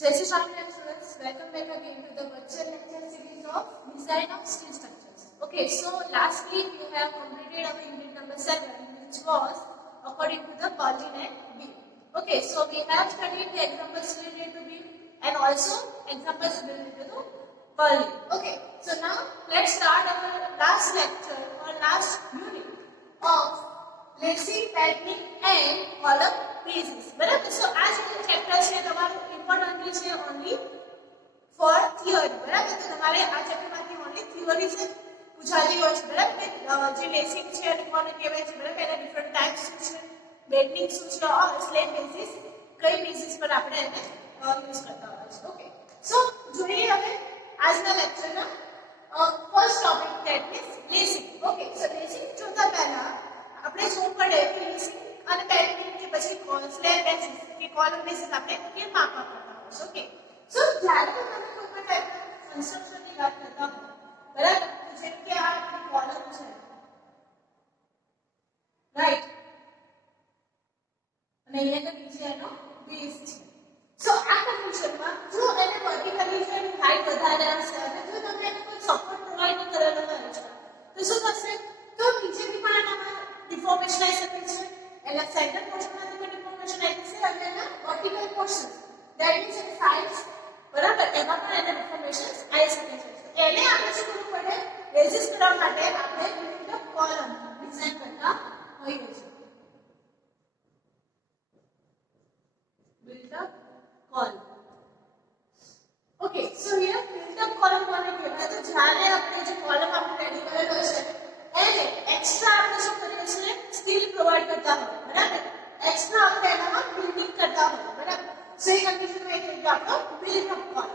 Jai Shri Ram students, welcome back again to the virtual lecture series of Design of Steel Structures. Okay, so last week we have completed our unit number 7, which was according to the purlin and beam. Okay, so we have studied the examples related to beam and also examples related to purlin. Okay, so now let's start our last lecture or last unit of lacing, tightening and column pieces. બરાબર. So આ જે chapter છે તમારું importantly છે only for theory. બરાબર. તો તમારે આ ચેપ્ટરમાંથી ઓનલી થિયરી જ પૂછાતી હોય છે. બરાબર. જે લેસિંગ છે અને કોને કહેવાય છે, બરાબર, એના ડિફરન્ટ ટાઈપ્સ શું છે, બેન્ડિંગ શું છે, ઓર સ્લેબ બેસિસ કઈ બેસિસ પર આપણે એને યુઝ કરતા હોય છે. ઓકે, સો જોઈએ હવે આજના લેક્ચરના first topic, that is lacing. Okay, so lacing જોતા પહેલા આપણે જોવું પડે કે લેસિંગ અને ટાઇપિંગ કે પછી સ્લેબ બેસિસ કે કોલમ બેસિસ આપણે કેમ માપવા પડતા હોય છે. ઓકે, સો જ્યારે તમે કોઈ પણ ટાઈપના કન્સ્ટ્રક્શનની વાત કરતા હો, બરાબર, તો જેમ કે આ આપણી કોલમ છે, રાઈટ, અને અહીંયા તો નીચે એનો બેઝ છે. સો આ કન્ડિશનમાં જો એને વર્ટિકલી જો એની હાઈટ વધારે હશે અને જો તમે એને કોઈ સપોર્ટ પ્રોવાઈડ કરેલો હોય છે તો શું થશે, તો નીચેથી પણ એનામાં ડિફોર્મેશન આવી શકે છે. એના સેન્ટર પોર્શનમાંથી પણ ડિફોર્મેશન આવી શકે અને એના vertical portion, that means any sides, બરાબર, એમાં પણ એના ડિફોર્મેશન આવી શકે છે. એને આપણે શું કરવું પડે, રેઝિસ્ટ કરવા માટે આપણે વિવિધ કોલમ ડિઝાઇન કરતા હોઈએ છીએ. built up column. Okay, so here built up column કોને કહેવાય, તો જ્યારે આપણે જે કોલમ આપણે રેડી કરેલો છે એને એક્સ્ટ્રા આપણે શું કરીએ છીએ, સ્ટીલ પ્રોવાઈડ કરતા હોય, બરાબર, એક્સ્ટ્રા આપણે એનામાં બિલ્ડિંગ કરતા હોય, બરાબર. સો એ કન્ડિશનમાં એ થઈ ગયો આપણો બિલ્ટ અપ કોલમ.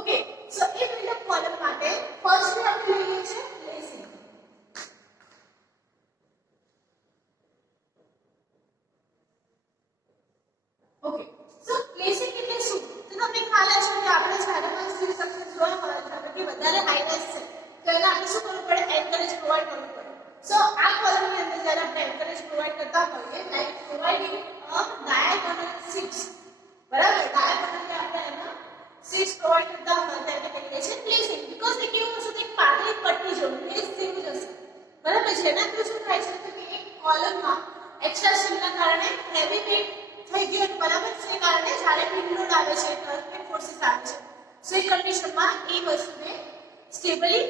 ઓકે, સો એ બિલ્ટ અપ કોલમ માટે ફર્સ્ટલી આપણે લઈએ છીએ લેસિંગ. ઓકે, સો લેસિંગ એટલે શું, તો તમને ખ્યાલ હશે કે આપણે જ્યારે પણ સ્ટીલ સ્ટ્રક્ચર જોયા હોય એટલે કે વધારે હાઈનેસ છે તો એને આપણે શું કરવું પડે, એન્કરેજ પ્રોવાઈડ કરવું પડે. સો આ કોલમની અંદર જ્યારે આપણે એન્કરેજ પ્રોવાઈડ કરતા હોઈએ, લાઈક પ્રોવાઇડિંગ અ ડાયાગોનલ શીટ્સ, બરાબર, ડાયાગોનલી આપણે એમાં શીટ્સ પ્રોવાઈડ કરતા હોય તો એને કહીએ છીએ લેસિંગ. બીકોઝ તે કેવું હશે, એક પાતળી પટ્ટી જેવું લેસ જેવું જ હશે, બરાબર. જેનાથી શું થાય છે કે એક કોલમમાં એક્સ્ટ્રા સ્ટીલના કારણે હેવી વેઇટ થઈ ગયું, બરાબર, એ કારણે જ્યારે વિન્ડ લોડ આવે છે, અર્થક્વેક ફોર્સિસ આવે છે, સો એ કન્ડિશનમાં એ વસ્તુને સ્ટેબલી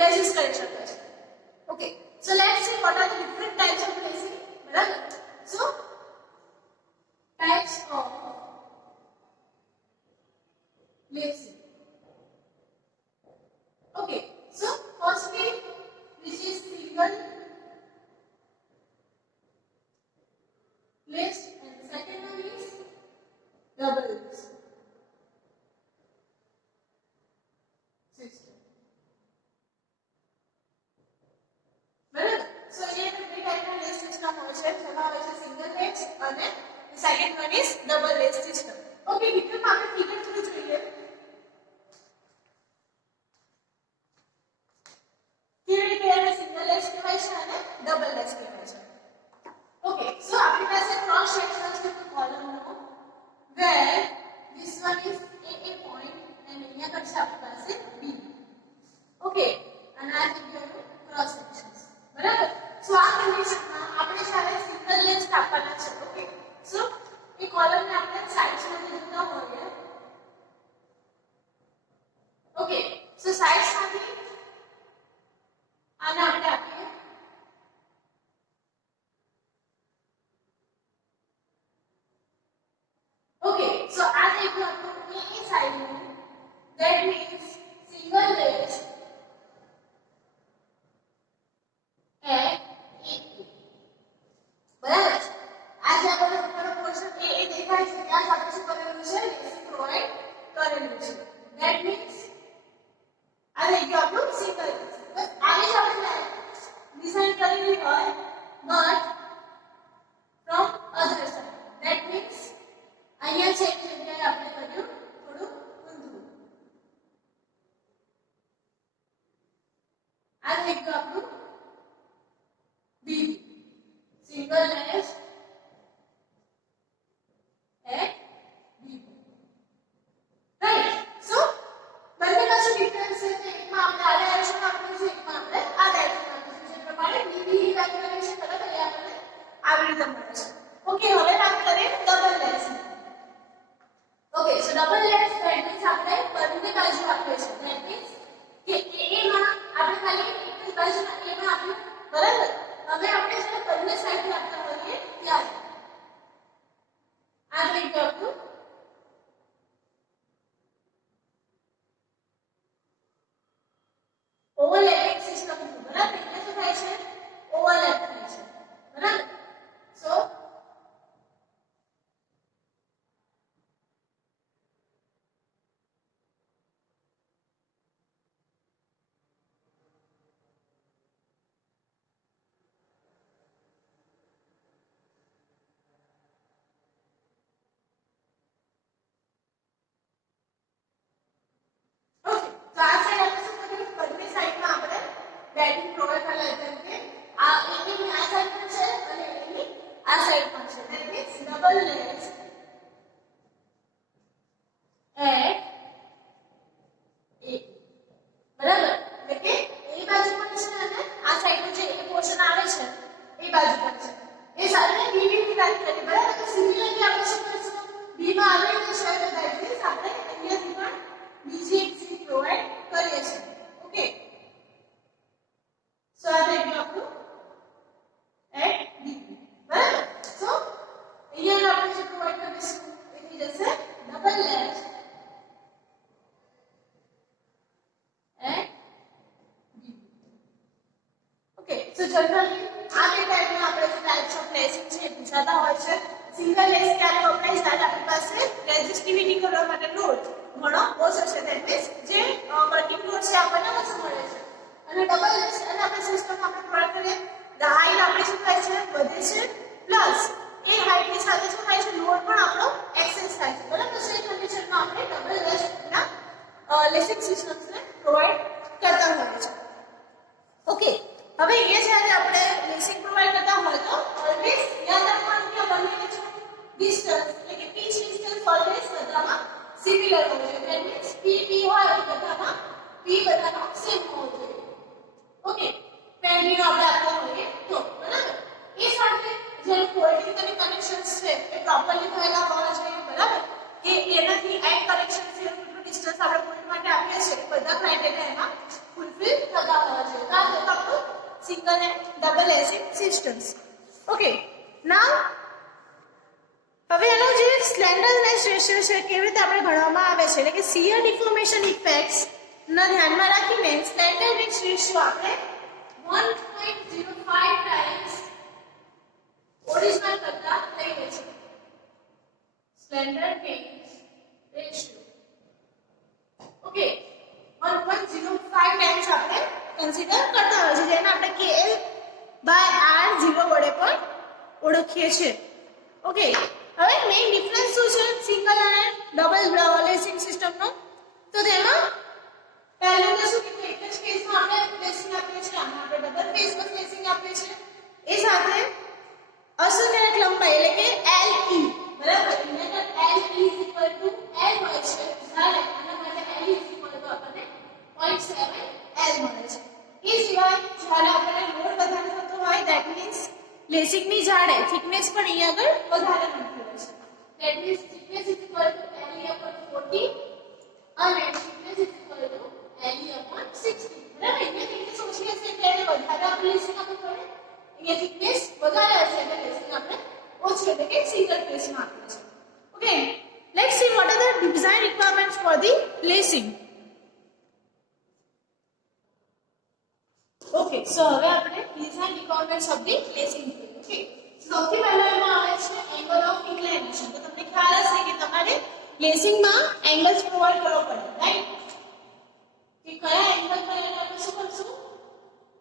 રેઝિસ્ટ કરી શકે છે. Okay, so let's see what are the different types of lacing, બરાબર. સો types of lacing. Okay, so firstly which is single lace and the second one is double lace system, બરાબર. સો એ બે ટાઈપના લેસ સિસ્ટમ હોય છે, જેમાં હોય છે single lace અને second one is double lace system. Okay, ડિટેલમાં આપણે ફિગર થોડી જોઈએ કેવી રીતે એને સિંગલ લેસ કહેવાય છે અને ડબલ લેસ કહેવાય છે. ઓકે, સો આપણી પાસે ક્રોસ સેક્શન છે કોલમનો, where this one is a point and અહીંયા કરશે આપણી પાસે b. ઓકે, અને આ જગ્યાનું ક્રોસ સેક્શન, બરાબર. સો આ કન્ડિશનમાં આપણે જ્યારે સિંગલ લેસ કાપવાના છે, ઓકે, સો એ કોલમને આપણે સાઇડ્સમાંથી જોતા હોઈએ. ઓકે, સો સાઇડ્સમાંથી આને આપણે આપીએ. Okay, so as I go to A side, that means single lace and A. બરાબર. આ જે આપણો ઉપરનો પોર્શન એ દેખાય છે ત્યાં આપણે શું કરેલું છે, લેસિંગ પ્રોવાઈડ કરેલું છે. That means આ થઈ ગયો આપણો સિંગલ લેસ. બસ આવી જ આપણે ડિઝાઇન કરેલી હોય, but from other side. That means અહીંયા છે એક જગ્યાએ આપણે કર્યું થોડું ઊંધું. આવી રીતે મળે છે. ઓકે, હવે વાત કરીએ double lace. Okay, so double lace that means આપણે બંને બાજુ આપીએ છીએ. ધેટ મીન્સ કે a માં આપણે ખાલી એક જ બાજુના a માં આપ્યું, બરાબર? હવે આપણે જ્યારે બંને સાઈડ આપતા હોઈએ ત્યારે આ થઈ ગયું આપણું ઓવરલેપિંગ સિસ્ટમ, બરાબર? એટલે શું થાય છે? ઓવરલેપ થાય છે, બરાબર? સો બેટિંગ પ્રોવાઈડ કરેલા જેમ કે આ એની આ સાઈડ પર છે અને એની આ સાઈડ પર છે. That means double lace at a, બરાબર? એટલે કે એ બાજુ પર છે અને આ સાઈડ નું જે એ પોર્શન આવે છે એ બાજુ પર છે. એ સાથે b ની વાત કરીએ, બરાબર? તો સિમિલરલી આપણે શું કરીશું? b માં આવેલું છે તો ધેટ મીન્સ આપણે અહીંયાથી પણ બીજી એક ચીજ પ્રોવાઈડ કરીએ છીએ. Okay, so I take you up to at D, બરાબર? So અહીંયા આપણે જે પ્રોવાઈડ કરીશું એ થઈ જશે double lace at D. Okay, so generally આ બે ટાઈપના આપણે જે ટાઈપ્સ ઓફ લેસિંગ છે એ પૂછાતા હોય છે. સિંગલ લેસ ક્યારે વપરાય જ્યારે આપણી પાસે રેઝિસ્ટિવિટી કરવા માટે લોડ ઘણો ઓછો છે. ધેટ મીન્સ જે વર્કિંગ લોડ છે આપણને ઓછો મળે છે. અને ડબલ લેસ અને આપણે સિસ્ટમ આપણે પ્રોવાઈડ કરીએ તો હાઈટ આપણે શું થાય છે? વધે છે, પ્લસ એ હાઈટની સાથે શું થાય છે? લોડ પણ આપણો એક્સેસ થાય છે, બરાબર? તો એ કન્ડિશનમાં આપણે ડબલ લેસ ના લેસિંગ સિસ્ટમ્સને પ્રોવાઈડ કરતા હોઈએ છીએ. ઓકે, હવે અહીંયા જ્યારે આપણે લેસિંગ પ્રોવાઈડ કરતા હોય તો ઓલવેઝ યાદ રાખવાનું કે બંને વચ્ચેનું ડિસ્ટન્સ એટલે કે પિચ ડિસ્ટન્સ ઓલવેઝ બધામાં સિમિલર હોવું જોઈએ. ધેટ મીન્સ p હોય તો બધામાં p બધાનો સેમ હોવો જોઈએ. ઓકે, પેન્ડીનો આપણે આપતા હોઈએ તો, બરાબર? એ સાથે જે પોર્ટિંગ અને કનેક્શન્સ છે એ પ્રોપરલી થયેલા હોવા જોઈએ, બરાબર? કે એનાથી એન્ડ કનેક્શન છે કેટલું ડિસ્ટન્સ આપણે પોઈન્ટ માટે આપીએ છીએ બધા ક્રાઇટેરિયા એમાં ફૂલફિલ થતા હોવા જોઈએ. તો આ તો આપણું single and double lacing systems. Okay, now હવે એનો જે સ્લેન્ડરનેસ રેશિયો છે કેવી રીતે આપણે ગણવામાં આવે છે એટલે કે શિયર ડિફોર્મેશન ઇફેક્ટ્સ ના ધ્યાનમાં રાખીને સ્લેન્ડરનેસ રેશિયો આપણે 1.05 ટાઈમ્સ ઓરિજિનલ કરતા લઈએ છીએ. સ્લેન્ડરનેસ રેશિયો, ઓકે, 1.05 ટાઈમ્સ આપણે કન્સિડર કરતા હોય છે, જેને આપણે KL/R0 વડે પણ ઓળખીએ છીએ. ઓકે, હવે મેઇન ડિફરન્સ શું છે સિંગલ અને ડબલ લેસિંગ સિસ્ટમનો? તો તેમાં પહેલું તો શું કે એક જ ફેઝમાં આપણે લેસિંગ આપીએ છીએ, આમાં આપણે ડબલ ફેઝમાં લેસિંગ આપીએ છીએ. એ સાથે અસરકારક લંબાઈ એટલે કે LE, બરાબર? અહીંયા LE L હોય છે, જ્યારે આના માટે LE આપણને 0.7 L મળે છે. એ સિવાય જ્યારે આપણે લોડ વધારે થતો હોય ધેટ મીન્સ લેસિંગની જાડાઈ થિકનેસ પણ અહીંયા આગળ વધારે મળતી હોય છે. ધેટ મીન્સ થિકનેસ LE/40 અને થિકનેસ LE/60, બરાબર? અહીંયા થિકનેસ ઓછી હશે એટલે એને વધારે આપણે લેસિંગ આપવું પડે, અહીંયા થિકનેસ વધારે હશે એટલે લેસિંગ આપણે ઓછી એટલે કે સિંગલ ફેઝમાં આપીએ છીએ. Okay, let's see what are the design requirements for the lacing. Okay, so હવે આપણે design requirements of the lacing જોઈએ. ઓકે, સૌથી પહેલા એમાં આવે છે એંગલ ઓફ ઇન્ક્લાઇનેશન. તો તમને ખ્યાલ હશે કે તમારે લેસિંગમાં એંગલ્સ પ્રોવાઈડ કરવો પડે, રાઈટ? કે કયા એંગલ પર એને આપણે શું કરશું?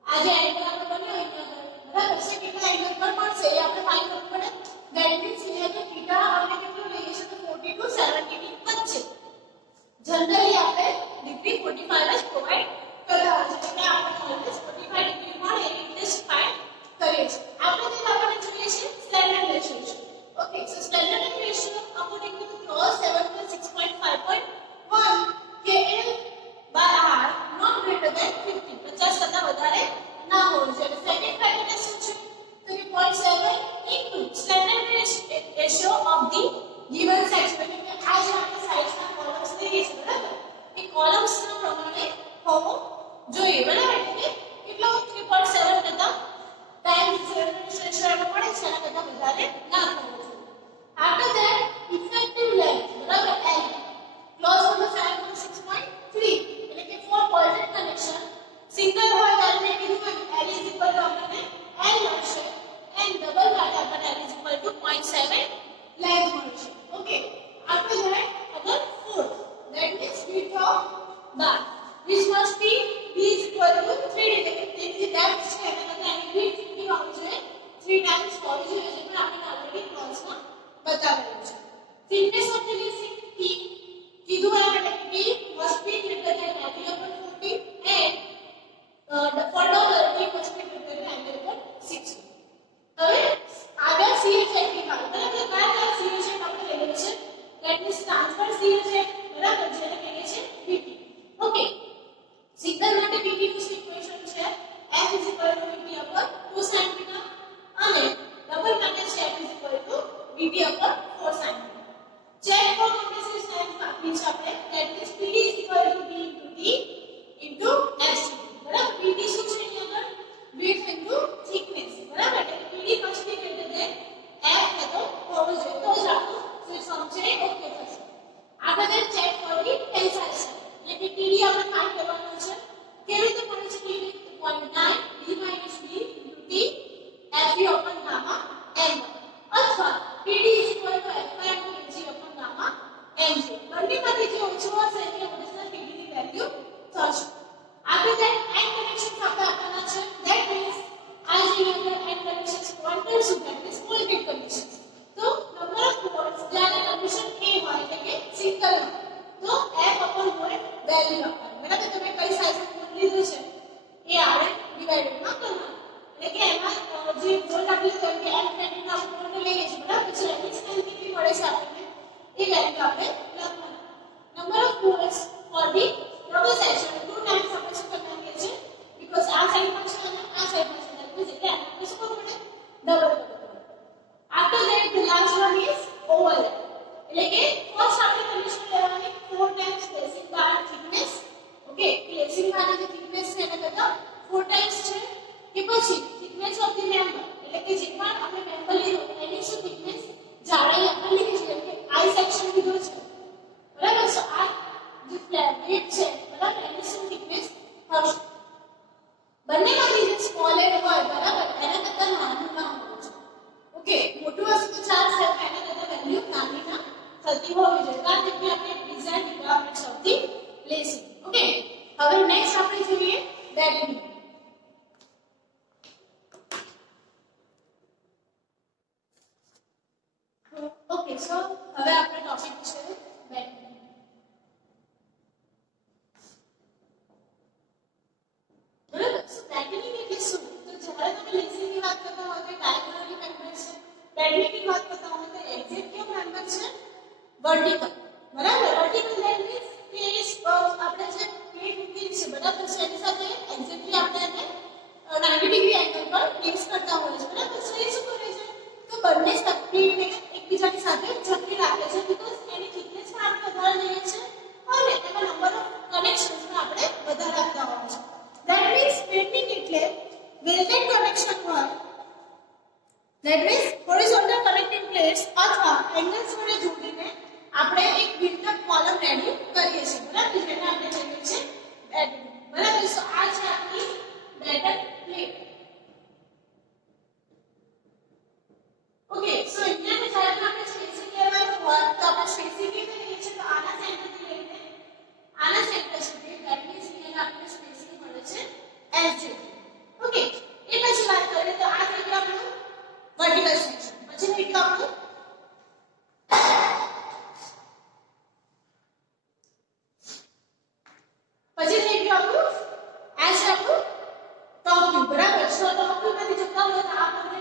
આ જે એંગલ આપણે બન્યો અહીંયા બરાબર છે કેટલા એંગલ પર મળશે એ આપણે ફાઇન્ડ કરવું પડે. ધેટ મીન્સ અહીંયા કે થીટા આપણે કેટલું લઈએ છીએ તો 40 to 70 ની વચ્ચે. જનરલી આપણે ડિગ્રી 45 જ પ્રોવાઈડ કરતા હોય છે, એટલે આપણે ઓલવેઝ 45 ડિગ્રી મળે એ રીતે ફાઇન્ડ કરીએ છીએ. આપણે તે આપણને જોઈએ છે slender ratio. Okay, so slender ratio according to the clause 7 + 6.5.1 KL/R not greater than 50, 50 કરતા વધારે ના હોવું જોઈએ. સેકન્ડ ક્રાઇટેરિયા શું છે તો કે 0.7 into thickness of the lacing T કીધું એમ એટલે T must be greater than angle upon 40 and for dollar T must be greater than angle upon 60. હવે આગળ CHF ની વાત બરાબર કયા CHF આપણે લઈએ છે that means transfer CHF બરાબર જેને કહીએ છે VT. ઓકે સિંગલ માટે VT નું ઇક્વેશન છે F VT 2 sin અને ડબલ માટે છે F VT 4 sin. Check for compressive strength આપી છે આપણે that means PD B T into FC બરાબર. PD શું છે અહીં આગળ width into thickness બરાબર એટલે PD must be greater than F है तो હોવો જોઈએ તો જ આપણું સિસ્ટમ છે ઓકે થશે. આગળ check for the tensile strength એટલે કે PD આપણે ફાઇન્ડ કરવાનો છે. કેવી રીતે મળે છે PD 0.9 D minus B into T FE upon gamma m1 અથવા PD F5 into Ag upon gamma m0 બંનેમાંથી જે ઓછું હશે તે ઓરિજિનલ PD ની વેલ્યુ થશે. After that end connections આપણે આપવાના છે that means as in the end connections pointed to that is voltage conditions. તો number of poles જ્યારે condition A હોય એટલે કે સિંગલ તો F upon volt વેલ્યુ આપવાની બરાબર. તમે કઈ સાઈઝ પોલ લીધું છે એ આપણે ડિવાઇડેડ માં કરવાનું એટલે કે એમાં જે વોલ્ટ આપી છે કે M વેલ્યુ ના વોલ્ટ લઈએ છે બરાબર. પછી રેઝિસ્ટન્સ કેટલી મળે છે આપણને એ વેલ્યુ આપણે લખવાનું. Number of poles for the double section two times આપણે શું કરવાનું છે બીકોઝ આ સાઈડમાં છે અને આ સાઈડમાં છે એટલે આપણે શું કરવું પડે ડબલ કરવું પડે. After that the last one is overlap એટલે કે ફર્સ્ટ આપણે કન્ડિશન લેવાની 4 times lacing bar thickness. Okay lacing bar જે થિકનેસ છે એને કરતા 4 ટાઈમ્સ છે કે પછી થિકનેસ ઓફ ધ મેમ્બર એટલે કે જે પણ આપણે મેમ્બર લીધો એની શું થિકનેસ જાડાઈ આપણે લીધી છે કે આઈ સેક્શન લીધો છે બરાબર. સો આ જે ફ્લેટ વેટ છે બરાબર એની શું થિકનેસ હશે. બંનેમાંથી જે સ્મોલ એન્ડ હોય બરાબર એના કરતા નાનું ના હોવું જોઈએ. ઓકે મોટું હશે તો ચાલશે એના કરતા વેલ્યુ નાની ના થતી હોવી જોઈએ કારણ કે આપણે design requirements of the lacing. Okay હવે નેક્સ્ટ આપણે જોઈએ બેટનિંગ. ઓકે સો હવે આપણે ટોપિક છે બેટનિંગ. બરાબર. સો બેટનિંગ એટલે શું તો જ્યારે તમે લેસિંગ ની વાત કરતા હો તો ડાયગોનલી મેમ્બર છે. બેટનિંગ ની વાત કરતા હો તો એક્ઝેક્ટ કેવું મેમ્બર છે વર્ટિકલ બરાબર. વર્ટિકલ ધેટ મીન્સ કે આપણે જે પ્લેટ મૂકી છે બરાબર છે એની સાથે એક્ઝેક્ટલી આપણે એને 90 ડિગ્રી એંગલ પર પ્લેસ કરતા હોય છે બરાબર. સો એ શું કરે છે તો બંને પ્લેટને એકબીજાની સાથે ઝડપી રાખે છે બીકોઝ એની થિકનેસ પણ આપણે વધારે લઈએ છીએ અને એમાં નંબર ઓફ કનેક્શન્સ પણ આપણે વધારે આપતા હોય છે. ધેટ મીન્સ બેટનિંગ એટલે વેલ્ડેડ કનેક્શન હોય that means horizontal connecting plates અથવા એંગલ્સ વડે જોડીને આપણે એક બિલ્ટ અપ કોલમ રેડી કરીએ છીએ બરાબર જેને આપણે કહીએ છીએ બેટનિંગ બરાબર. સો આ છે આપણી બેટન પ્લેટ. ઓકે સો અહીંયા જ્યારે આપણે સ્પેસિંગ લેવાનું હોય તો આપણે સ્પેસિંગ કેવી રીતે લઈએ છીએ તો આના સેન્ટરથી લઈને આના સેન્ટર સુધી ધેટ મીન્સ અહીંયા આપણે સ્પેસિંગ મળે છે S જેટલું. ઓકે એ પછી વાત કરીએ તો આ થઈ ગયું આપણું વર્ટિકલ સેક્શન. પછી થઈ ગયું આપણું S આપણું ટોપ વ્યૂ બરાબર. સો ટોપ વ્યૂ માંથી જોતા હોય તો આપણને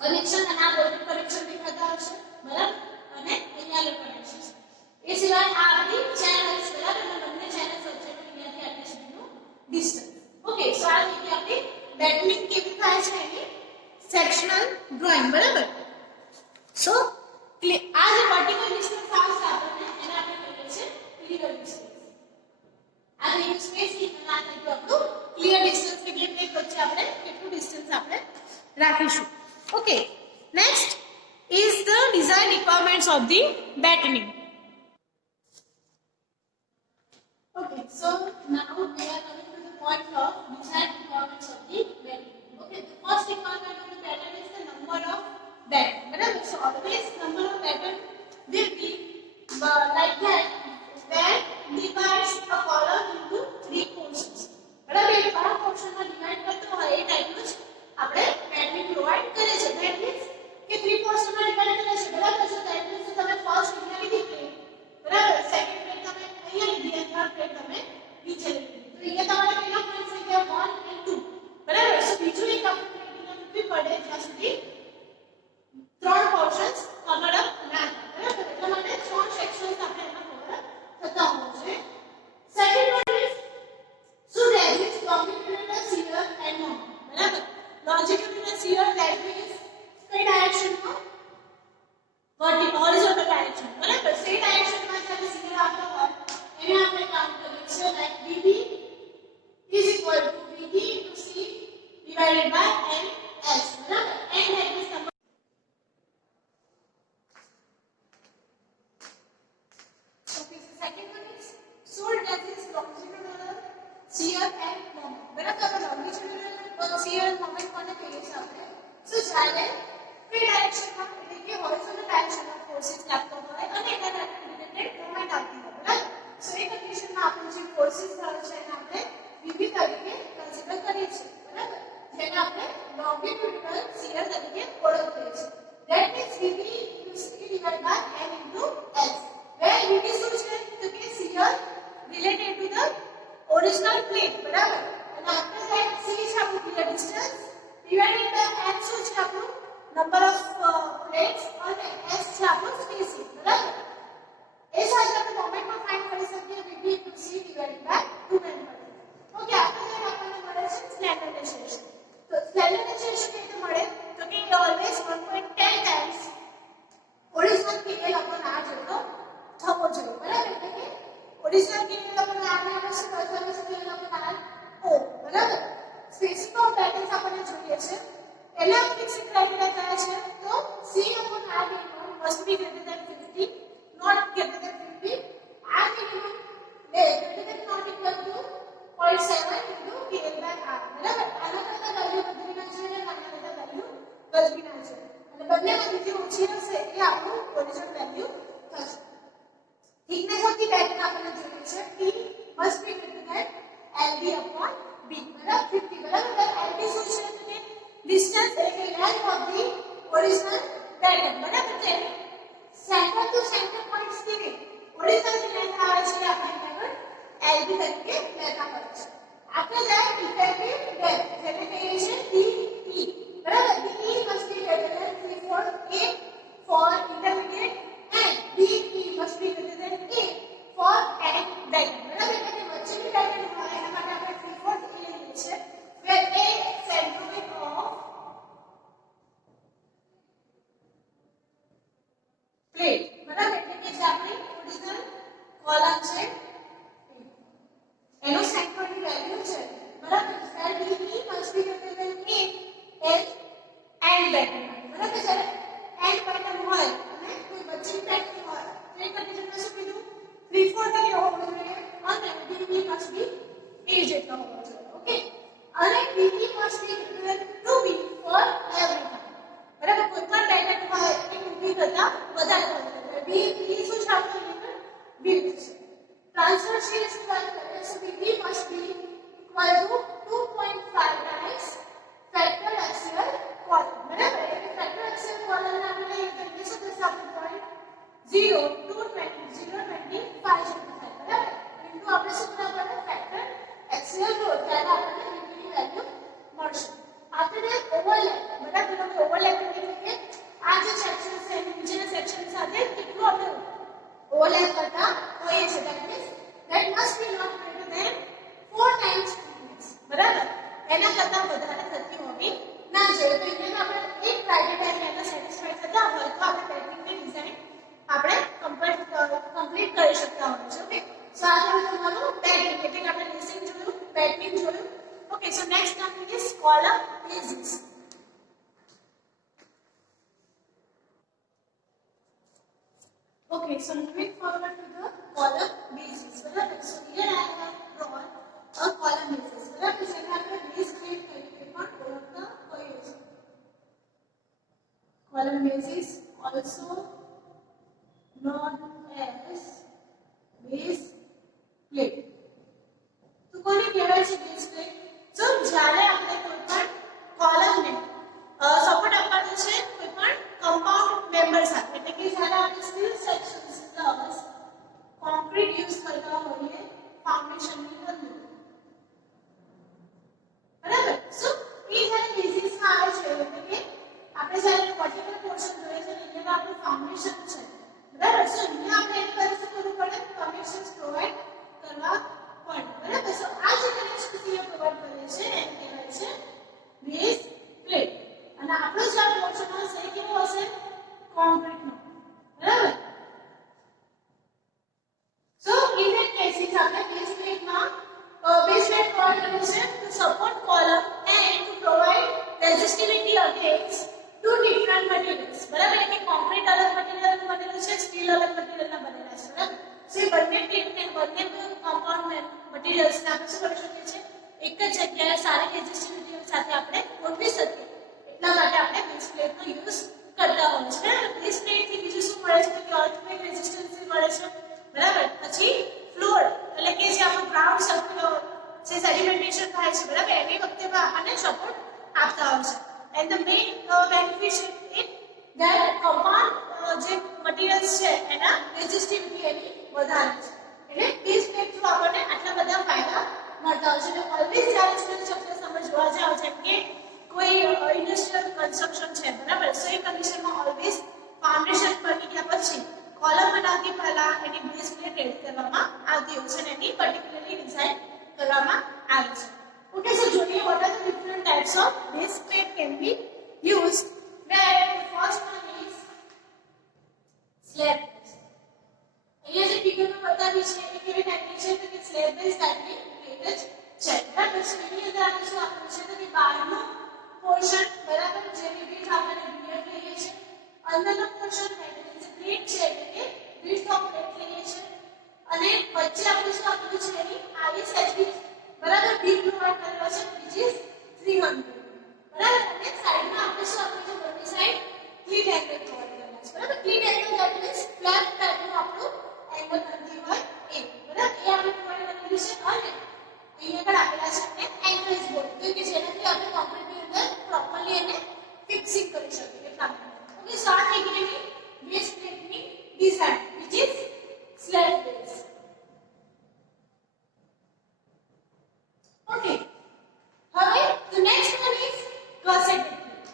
કનેક્શન અને આ બોલ્ટ કનેક્શન દેખાતા હશે બરાબર અને અહીંયા લો કનેક્શન છે. એ સિવાય આ આપણી ચેનલ્સ બરાબર અને બંને ચેનલ્સ વચ્ચેનું અહીંયાથી આટલા સુધીનું ડિસ્ટન્સ. ઓકે સો આ રીતે આપણી બેટનિંગ કેવી થાય છે એની સેક્શનલ ડ્રોઈંગ બરાબર. સો આ જે વર્ટિકલ ડિસ્ટન્સ આવશે આપણને એને આપણે કહીએ છીએ ક્લિયર ડિસ્ટન્સ. આ રીતે સ્પેસિંગ અને આ રીતે આપણું ક્લિયર ડિસ્ટન્સ કે બે પ્લેટ વચ્ચે આપણે કેટલું ડિસ્ટન્સ આપણે રાખીશું. Okay, next is the design requirements of the battening. Okay, so now we are coming to the point of design requirements of the battening. Okay, the first requirement of the batten is the number of batten. So always number of batten will be like that when divides a column into 3 portions. બરાબર એ કયા પોર્શનમાં divide કરતો હોય એ ટાઈપનું જ આપણે battening provide કરે છે. That means કે 3 પોર્શનમાં ડિવાઇડ કરે છે બરાબર. સો ધેટ મીન્સ તમે ફર્સ્ટ ડાયરેક્શનલ ફોર્સિસ લાગતો હોય અને એના રિલેટેડ મોમેન્ટ આવતી હોય બરાબર સો એ કન્ડિશનમાં આપણે જે ફોર્સિસ થાય છે એને આપણે VB તરીકે કન્સિડર કરીએ છીએ બરાબર જેને આપણે લોન્ગિટ્યુડિનલ શીયર તરીકે ઓળખીએ છીએ that means VB is divided by N into S where VB શું છે તો કે shear related to the original plate બરાબર અને after that C છે આપણું clear distance divided by N શું છે આપણું number of plates અને S છે આપણું spacing બરાબર એ સાથે આપણે મોમેન્ટમાં ફાઇન્ડ કરી શકીએ VB into C divided by 2N okay after that આપણને મળે છે સ્લેન્ડરનેસ રેશિયો તો સ્લેન્ડરનેસ રેશિયો કેવી મળે તો કે always 1.10 times original KL upon R જેટલો થવો જોઈએ બરાબર એટલે કે ઓરિજિનલ KL upon R ને આપણે શું કરવાનું છે KL upon R O બરાબર સ્પેસિંગ ઓફ પેટર્ન્સ આપણને જોઈએ છે એના ફિક્સિંગ ક્રાઇટેરિયા કયા છે તો C upon R minimum must be greater than 50 not greater than 50 R minimum greater than not equal to 0.7 into KL by R બરાબર આના કરતા વેલ્યુ વધવી ના જોઈએ અને આના કરતા વેલ્યુ વધવી ના જોઈએ અને બંનેમાંથી જે ઓછી હશે એ આપણું ઓરિજિનલ વેલ્યુ થશે થિકનેસ ઓફ ધી પેટર્ન આપણને જોઈએ છે T must be greater than LB upon B બરાબર 50 બરાબર LB શું છે તો કે ડિસ્ટન્સ એટલે length of the original pattern બરાબર છે સેન્ટર ટુ સેન્ટર પોઈન્ટ્સ થી ઓરિજિનલ જે લેન્થ આવે છે આપણે આગળ LB તરીકે લેતા હોય છે આપણે જાય ઇફેક્ટિવ ડેપ્થ જેને કહીએ છીએ DE બરાબર DE must be greater than 3/4 A for intermediate and DE must be greater than A for end diagram બરાબર એટલે કે વચ્ચેની ડાયગ્રામ હોય એના માટે આપણે 3/4 A લઈએ છીએ where A centroid of plate બરાબર એટલે કે જે આપણી ઓરિજિનલ કોલમ છે એનો સેન્ટ્રોઇડની વેલ્યુ છે બરાબર where DE must be greater than A as end pattern બરાબર જ્યારે end pattern હોય અને કોઈ વચ્ચેની પેટર્ન હોય તો એ કન્ડિશનમાં શું કીધું 3/4 એ હોવો જોઈએ અને DE must be A જેટલો હોવો જોઈએ ઓકે અને DE must be greater than 2B for every time બરાબર કોઈ પણ પેટર્ન હોય એ 2B કરતા વધારે હોવો જોઈએ B શું છે આપણું B છે transfer shear શું વાત કરીએ so BB must be equal to 2.5 times factor axial column બરાબર એટલે factor axial column ને આપણે લઈએ તો એ શું થશે આપણું point 0 2 20 0 25 જેટલું થાય બરાબર ઇન્ટુ આપણે શું કરવા પડે factor axial load ત્યારે આપણને BB ની વેલ્યુ મળશે after that overlap બરાબર આપણે overlap એટલે કે આ જે સેક્શન છે નીચેના સેક્શન સાથે કેટલું આપણે overlap કરતા હોઈએ છે that must be not greater than 4 times thickness બરાબર એના કરતા વધારે થતી હોવી ના જોઈએ તો અહીંયા આપણે એક ક્રાઇટેરિયા એના સેટિસ્ફાઈ થતા હોય તો આપણે પેટર્નની ડિઝાઇન આપણે કમ્પ્લીટ કરી શકતા હોય છે ઓકે સો આ તમારું પેટર્ન એટલે કે આપણે લેસિંગ જોયું પેટર્નિંગ જોયું okay so next topic is column basis Okay, so moving forward to the column basis. Barabar. So here I have drawn a column basis. Barabar. જેને આપણે base plate તરીકે પણ ઓળખતા હોઈએ છીએ. Column basis also known as base plate. તો કોને કહેવાય છે base plate? So જ્યારે આપણે કોઈ પણ column ને સપોર્ટ આપવાનો છે કોઈ પણ compound member સાથે એટલે કે જ્યારે આપણે steel sections plus concrete use કરતા હોઈએ ફાઉન્ડેશન ની અંદર બરાબર સો એ જ્યારે બેઝિસ માં આવે છે એટલે કે આપણે જ્યારે વર્ટિકલ પોર્શન જોઈએ છે એટલે આપણું ફાઉન્ડેશન છે બરાબર સો અહીંયા આપણે એની પાસે શું કરવું પડે કનેક્શન્સ પ્રોવાઇડ કરવા પડે બરાબર સો આ જે કનેક્શન અહીંયા પ્રોવાઇડ કરે છે એને કહેવાય છે બેઝ પ્લેટ અને આપણો જે પોર્શન હશે એ કેવો હશે કોન્ક્રીટ નો બરાબર સો ઇન ધેટ કેસીસ આપણે બેઝ પ્લેટ પ્રોવાઇડ કરે છે to support column and to provide resistivity against two different materials બરાબર એટલે કોન્ક્રીટ અલગ મટીરીયલ નું બનેલું છે સ્ટીલ અલગ મટીરીયલ ના બનેલા છે બરાબર સો એ બંને પ્લેટ ને બંને કમ્પાઉન્ડ મટીરીયલ્સ ને આપણે શું કરી શકીએ છીએ એક જ જગ્યાએ સારી રેઝિસ્ટિવિટી સાથે આપણે ગોઠવી શકીએ એટલા માટે આપણે બેઝ પ્લેટ નો યુઝ કરતા હોઈએ છીએ બેઝ પ્લેટ થી બીજું that compound જે મટીરીયલ્સ છે એના રેઝિસ્ટિવિટી એની વધારે છે એટલે બેઝ પ્લેટ થ્રુ આપણને આટલા બધા ફાયદા મળતા હોય છે એટલે ઓલવેઝ જ્યારે સ્ટ્રક્ચર તમે જોવા જાઓ જેમ કે કોઈ ઇન્ડસ્ટ્રીયલ કન્સ્ટ્રક્શન છે બરાબર સો એ કન્ડિશનમાં ઓલવેઝ ફાઉન્ડેશન બની ગયા પછી કોલમ બનાવતી પહેલા એની બેઝ પ્લેટ રેડી કરવામાં આવતી હોય છે અને એની પર્ટિક્યુલરલી ડિઝાઇન કરવામાં આવે છે ઓકે સો જોઈએ what are the different types of base plate can be used where the first one is slab base અહીંયા જે ફિગરમાં બતાવી છે એ કેવી ટાઈપની છે તો કે સ્લેબ બેઝ ટાઈપની પ્લેટ જ છે બરાબર છે એની અંદર આપણે શું આપ્યું છે તો કે બહારનું પોર્શન બરાબર જેની width આપણે BF લઈએ છે અંદરનો પોર્શન એટલે પ્લેટ છે એટલે કે width ઓફ પ્લેટ લઈએ છે અને વચ્ચે આપણે શું આપ્યું છે એની ISHB બરાબર બી પ્રોવાઇડ કરેલો છે which is 300 બરાબર અને સાઈડમાં આપણે શું આપ્યું છે બંને સાઈડ ક્લીટ એંગલ પ્રોવાઇડ કરેલા છે બરાબર ક્લીટ એંગલ ધેટ મીન્સ ફ્લેટ ટાઈપનું આપણું એંગલ બનતી હોય એ બરાબર એ આપણે પ્રોવાઇડ કરેલું છે અને અહીંયા આગળ આપેલા છે આપણે એન્કરેજ બોર્ડ તો કે જેનાથી આપણે કોન્ક્રીટની અંદર પ્રોપરલી એને ફિક્સિંગ કરી શકીએ એટલા માટે ઓકે સ્ટાર્ટ થઈ ગઈ એની બેઝ પ્લેટની design which is slab base okay હવે the next one is gusseted plate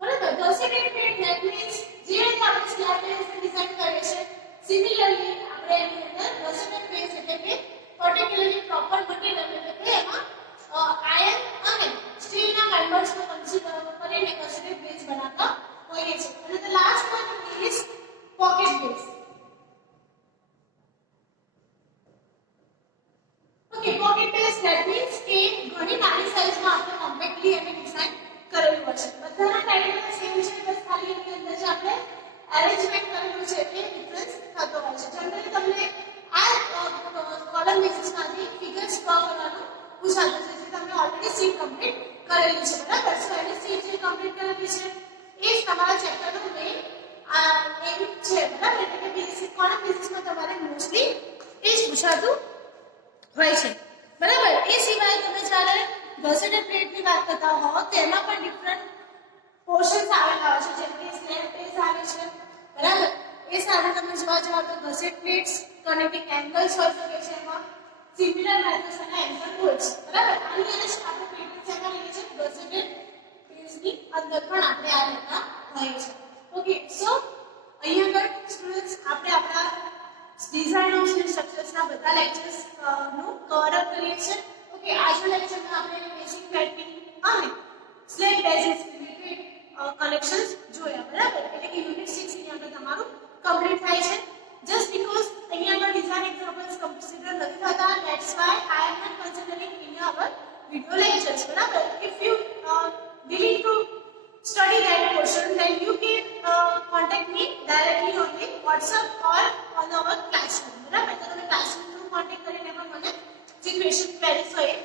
બરાબર gusseted plate that means જે રીતે આપણે slab base ની ડિઝાઇન કરીએ છે સિમિલરલી આપણે એની અંદર gusseted base એટલે કે પર્ટિક્યુલરલી પ્રોપર મટીરીયલ એટલે કે એમાં આયર્ન અને સ્ટીલના મેમ્બર્સનો કન્સિડર કરીને gusseted base બનાવતા હોઈએ છે અને the last one is pocket base okay pocket base that means કે ઘણી નાની સાઈઝમાં આપણે કોમ્પેક્ટલી એને ડિઝાઇન કરેલું હોય છે બધાના ક્રાઇટેરિયા સેમ છે બસ ખાલી એની અંદર જે આપણે અરેન્જમેન્ટ કરેલું છે એ ડિફરન્સ થતો હોય છે જનરલી તમને આ કોલમ બેસિસમાંથી ફિગર્સ ડ્રો કરવાનું પૂછાતું છે જે તમે ઓલરેડી સીટ કમ્પ્લીટ કરેલી છે બરાબર સો એને સીટ જે કમ્પ્લીટ કરેલી છે એ જ તમારા ચેપ્ટરનો મેઇન એમ છે બરાબર એટલે કે બેસિક કોલમ બેસિસમાં તમારે મોસ્ટલી એ જ પૂછાતું હોય છે બરાબર એ સિવાય તમે જ્યારે ગસેટેડ પ્લેટની વાત કરતા હો તેમાં પણ ડિફરન્ટ પોર્શન્સ આવેલા હોય છે જેમ કે સ્લેબ બેઝ આવે છે બરાબર એ સાથે તમે જોવા જાઓ તો ગસેટ પ્લેટ્સ કનેક્ટિંગ એંગલ્સ હોઈ શકે છે એમાં સિમિલર મેથડ્સ અને એંગલ બોલ્ટ્સ બરાબર આની અંદર આપણે પ્લેટ સેમાં લઈએ છે ગસેટેડ પ્લેટ્સની અંદર પણ આપણે આ લેતા હોઈએ છે ઓકે સો અહીંયા આગળ સ્ટુડન્ટ્સ આપણે આપણા ડિઝાઇન ઓફ સ્ટ્રક્ચર્સના બધા લેક્ચર્સ નું કવર અપ કરીએ છીએ ઓકે આજના લેક્ચરમાં આપણે બેસિક પેટર્નિંગ અને સ્લેબ બેઝિસ રિલેટેડ કલેક્શન્સ જોયા બરાબર એટલે કે યુનિટ 6 ની અંદર તમારું કમ્પ્લીટ થાય છે જસ્ટ બીકોઝ અહીંયા આગળ ડિઝાઇન એક્ઝામ્પલ્સ કન્સિડર નથી થતા that's why I am not considering in our video lectures બરાબર if you willing to study that portion then you can contact me directly on the WhatsApp or on our classroom બરાબર તો તમે classroom through contact કરીને પણ મને જે question queries હોય